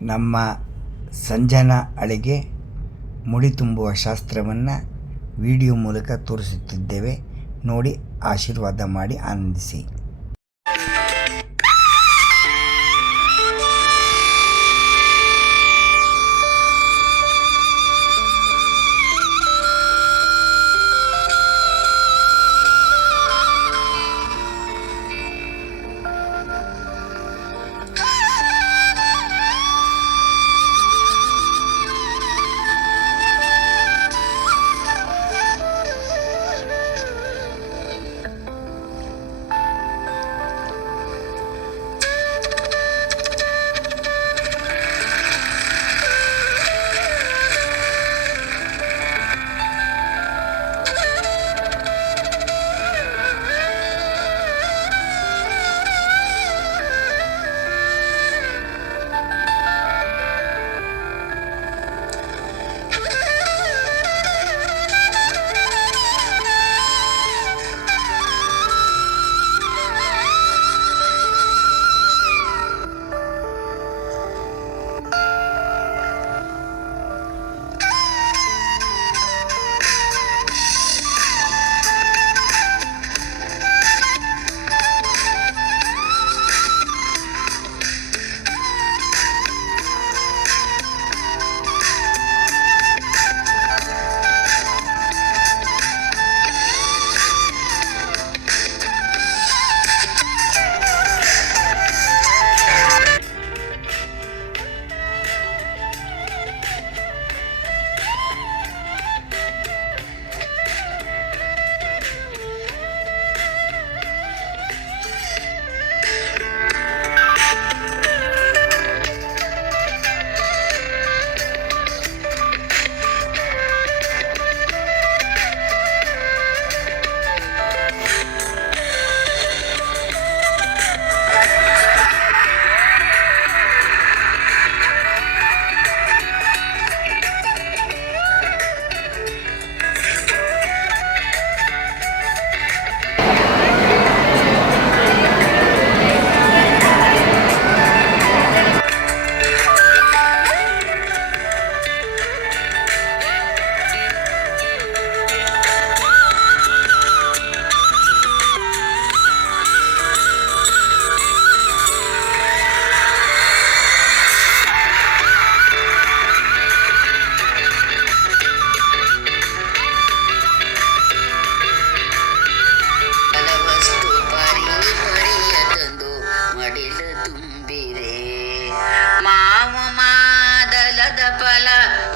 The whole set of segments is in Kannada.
ನಮ್ಮ ಸಂಜನಾ ಅಳಿಗೆ ಮುಡಿ ತುಂಬುವ ಶಾಸ್ತ್ರವನ್ನು ವಿಡಿಯೋ ಮೂಲಕ ತೋರಿಸುತ್ತಿದ್ದೇವೆ. ನೋಡಿ ಆಶೀರ್ವಾದ ಮಾಡಿ ಆನಂದಿಸಿ.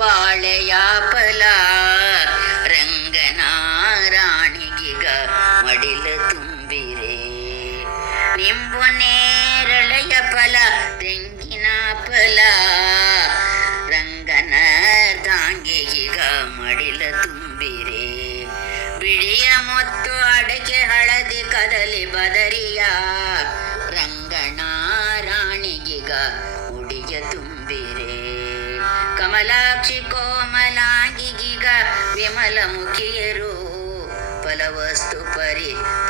ಬಾಳೆಯ ಫಲ ರಂಗನ ರಾಣಿಗಿಗ ಮಡಿಲ ತುಂಬಿರೆ. ನಿಂಬು ನೇರಳೆಯ ಫಲ ತೆಂಗಿನ ಫಲ ರಂಗನ ತಾಂಗೆಗಿಗ ಮಡಿಲ ತುಂಬಿರೆ. ಬಿಳಿಯ ಮುತ್ತು ಅಡಕೆ ಹಳದಿ ಕದಲಿ ಬದರಿಯ ರಂಗನ ರಾಣಿಗಿಗ ಉಡಿಯ ತುಂಬಿರೆ. ಕಮಲಾಕ್ಷಿ ಕೋಮಲಾಂಗಿಗೀಗ ವಿಮಲ ಮುಖಿಯರು ಫಲವಸ್ತು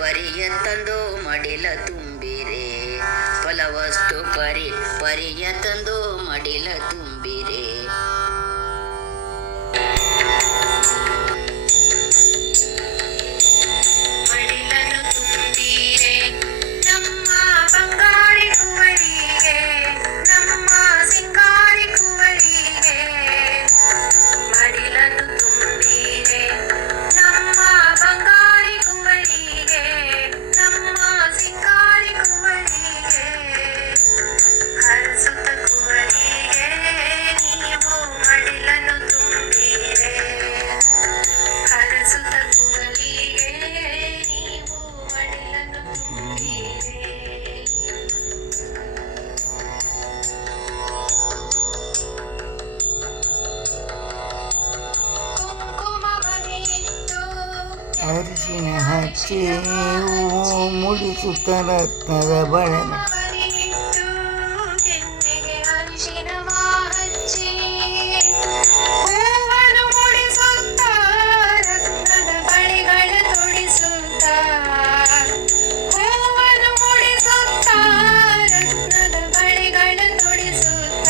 ಪರಿಯ ತಂದು ಮಡಿಲ ತುಂಬಿರೆ. ಫಲವಸ್ತು ಪರಿಯ ತಂದು ಮಡಿಲ ತುಂಬಿರೆ. ಮಡಿಲನು ತುಂಬಿರೆ ನಮ್ಮ ಬಂಗಾರಿ ಕುವರಿಗೆ, ನಮ್ಮ ಸಿಂಗಾರಿ ಕುವರಿಗೆ. ಮಡಿಲನು ತುಂಬಿರೆ ನಮ್ಮ ಬಂಗಾರಿ ಕುವರಿಗೆ, ನಮ್ಮ ಸಿಂಗಾರಿ ಕುವರಿಗೆ. ಹರಸುತ್ತ ಕುವರಿಗೆ ನೀವು ಮಡಿಲನು ತುಂಬಿರೆ. ಹರಸುತ್ತ ಕುವರಿಗೆ ನೀವು ಮಡಿಲನು ತುಂಬಿರೆ. ಕುಂಕುಮವನ್ನಿಟ್ಟು ಅರಿಶಿನ ಹಚ್ಚಿ ಮುಡಿಸುತ್ತ ರತ್ನದ ಬಳೆನ ಕುಂಕುಮವನ್ನಿಟ್ಟು ಕೆನ್ನೆಗೆ ಅರಿಶಿನವ ಹಚ್ಚಿ ಹೂವನ್ನು ಮುಡಿಸುತ್ತ ರತ್ನದ ಬಳೆಗಳ ತೊಡಿಸುತ್ತ. ಹೂವನ್ನು ಮುಡಿಸುತ್ತ ರತ್ನದ ಬಳೆಗಳ ತೊಡಿಸುತ್ತ.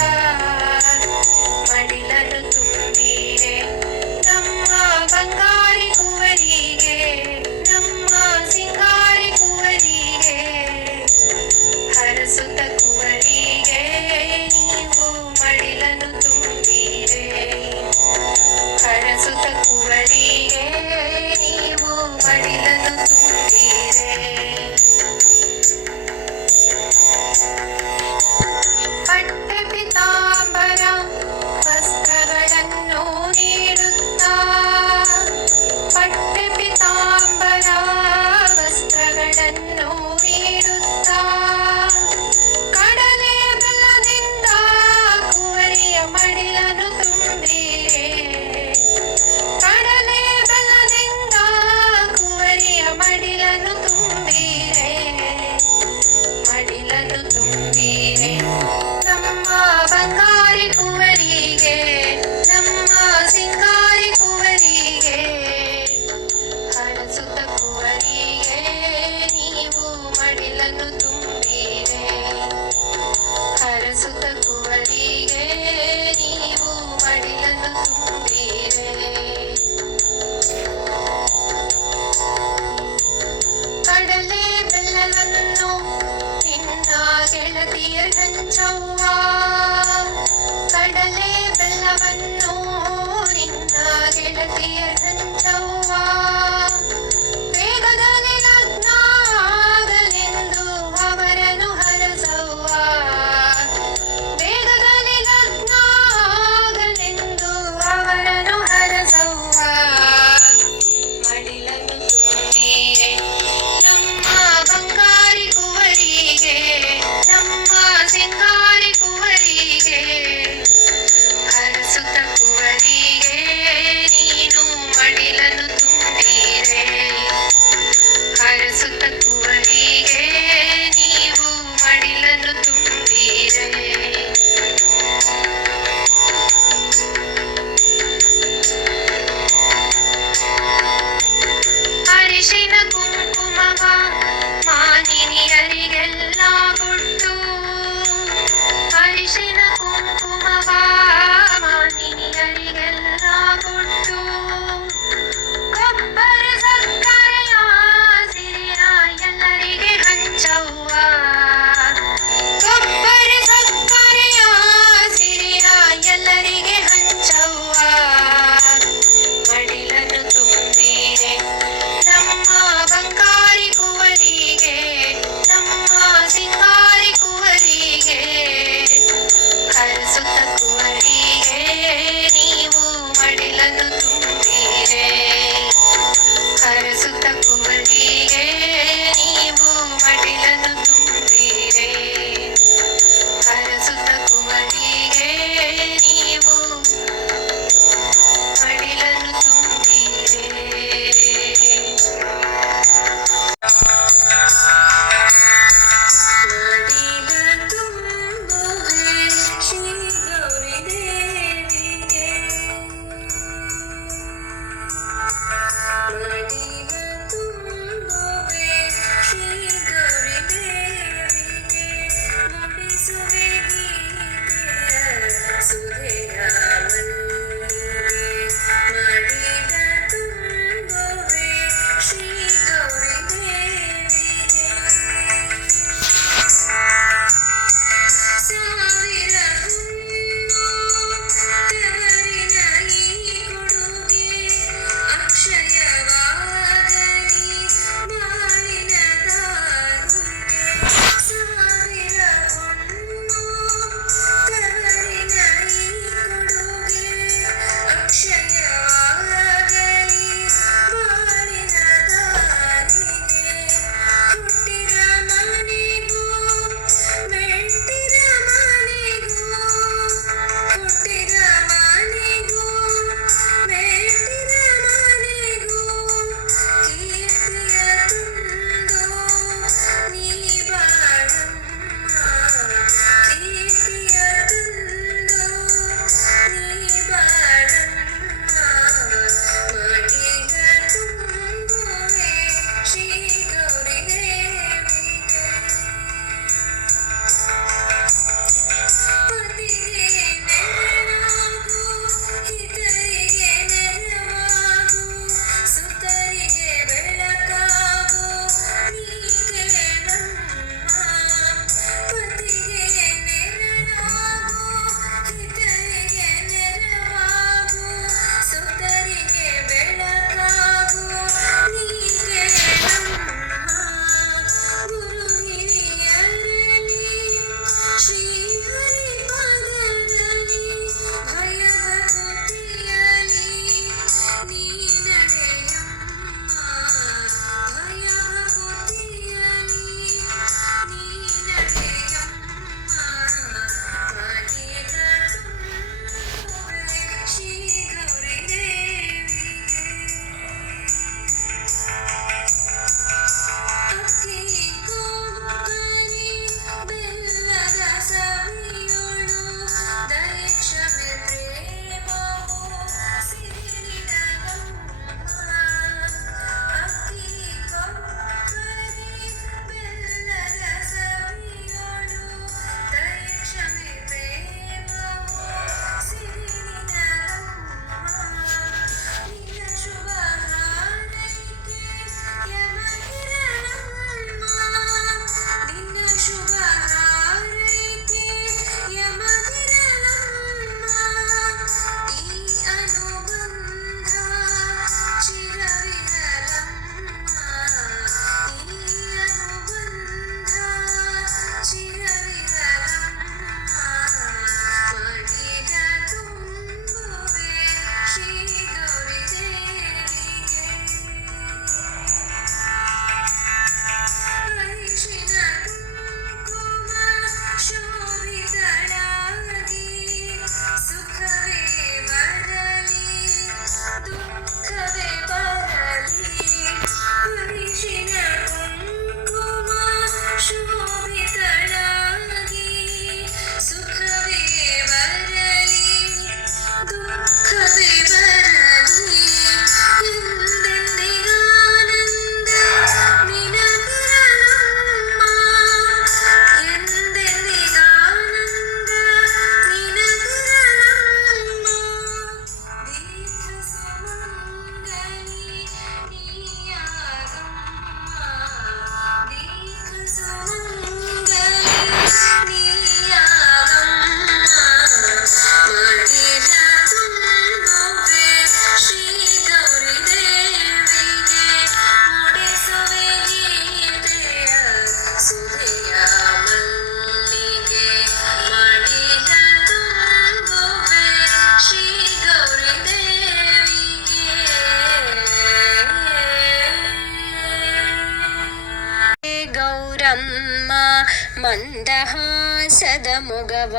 ಮಂದಹಾಸದ ಮೊಗವ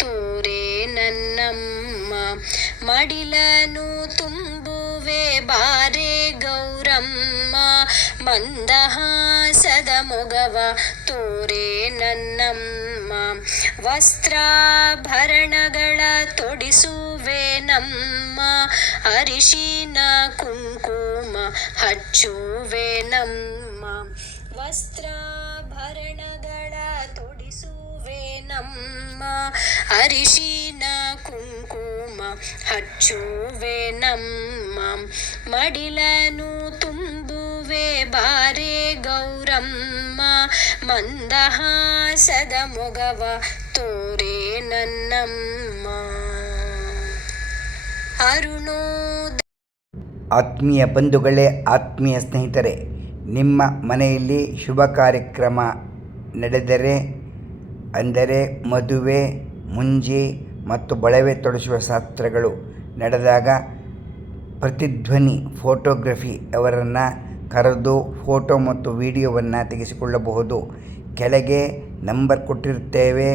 ತೋರೆ ನನ್ನಮ್ಮ ಮಡಿಲನು ತುಂಬುವೆ ಬಾರೆ ಗೌರಮ್ಮ ಮಂದಹಾಸದ ಮೊಗವ ತೋರೆ ನನ್ನಮ್ಮ ವಸ್ತ್ರಾಭರಣಗಳ ತೊಡಿಸುವೆ ನಮ್ಮ ಅರಿಶಿನ ಕುಂಕುಮ ಹಚ್ಚುವೆ ನಮ್ಮ ವಸ್ತ್ರಾಭರಣಗಳ ತೊಡಿಸುವೆ ನಮ್ಮ ಅರಿಶಿನ ಕುಂಕುಮ ಹಚ್ಚುವೆ ನಮ್ಮ ಮಡಿಲನು ತುಂಬುವೆ ಬಾರೆ ಗೌರಮ್ಮ ಮಂದಹಾಸದ ಮೊಗವ ತೋರೆ ನನ್ನಮ್ಮ ಆತ್ಮೀಯ ಬಂಧುಗಳೇ, ಆತ್ಮೀಯ ಸ್ನೇಹಿತರೆ, ನಿಮ್ಮ ಮನೆಯಲ್ಲಿ ಶುಭ ಕಾರ್ಯಕ್ರಮ ನಡೆದರೆ ಅಂದರೆ ಮದುವೆ, ಮುಂಜಿ ಮತ್ತು ಬಳವೆ ತೊಡಿಸುವ ಶಾಸ್ತ್ರಗಳು ನಡೆದಾಗ ಪ್ರತಿಧ್ವನಿ ಫೋಟೋಗ್ರಫಿ ಅವರನ್ನು ಕರೆದು ಫೋಟೋ ಮತ್ತು ವಿಡಿಯೋವನ್ನು ತೆಗೆಸಿಕೊಳ್ಳಬಹುದು. ಕೆಳಗೆ ನಂಬರ್ ಕೊಟ್ಟಿರುತ್ತೇವೆ.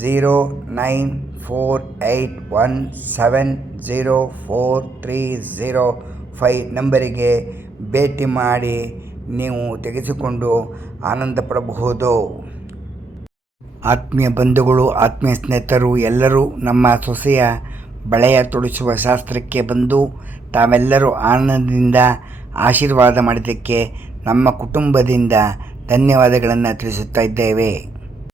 0948170430 ನಂಬರಿಗೆ ಭೇಟಿ ಮಾಡಿ ನೀವು ತೆಗೆಸಿಕೊಂಡು ಆನಂದ ಪಡಬಹುದು. ಆತ್ಮೀಯ ಬಂಧುಗಳು, ಆತ್ಮೀಯ ಸ್ನೇಹಿತರು ಎಲ್ಲರೂ ನಮ್ಮ ಸೊಸೆಯ ಬಳೆಯ ತೊಡಿಸುವ ಶಾಸ್ತ್ರಕ್ಕೆ ಬಂದು ತಾವೆಲ್ಲರೂ ಆನಂದದಿಂದ ಆಶೀರ್ವಾದ ಮಾಡಿದ್ದಕ್ಕೆ ನಮ್ಮ ಕುಟುಂಬದಿಂದ ಧನ್ಯವಾದಗಳನ್ನು ತಿಳಿಸುತ್ತಾ ಇದ್ದೇವೆ.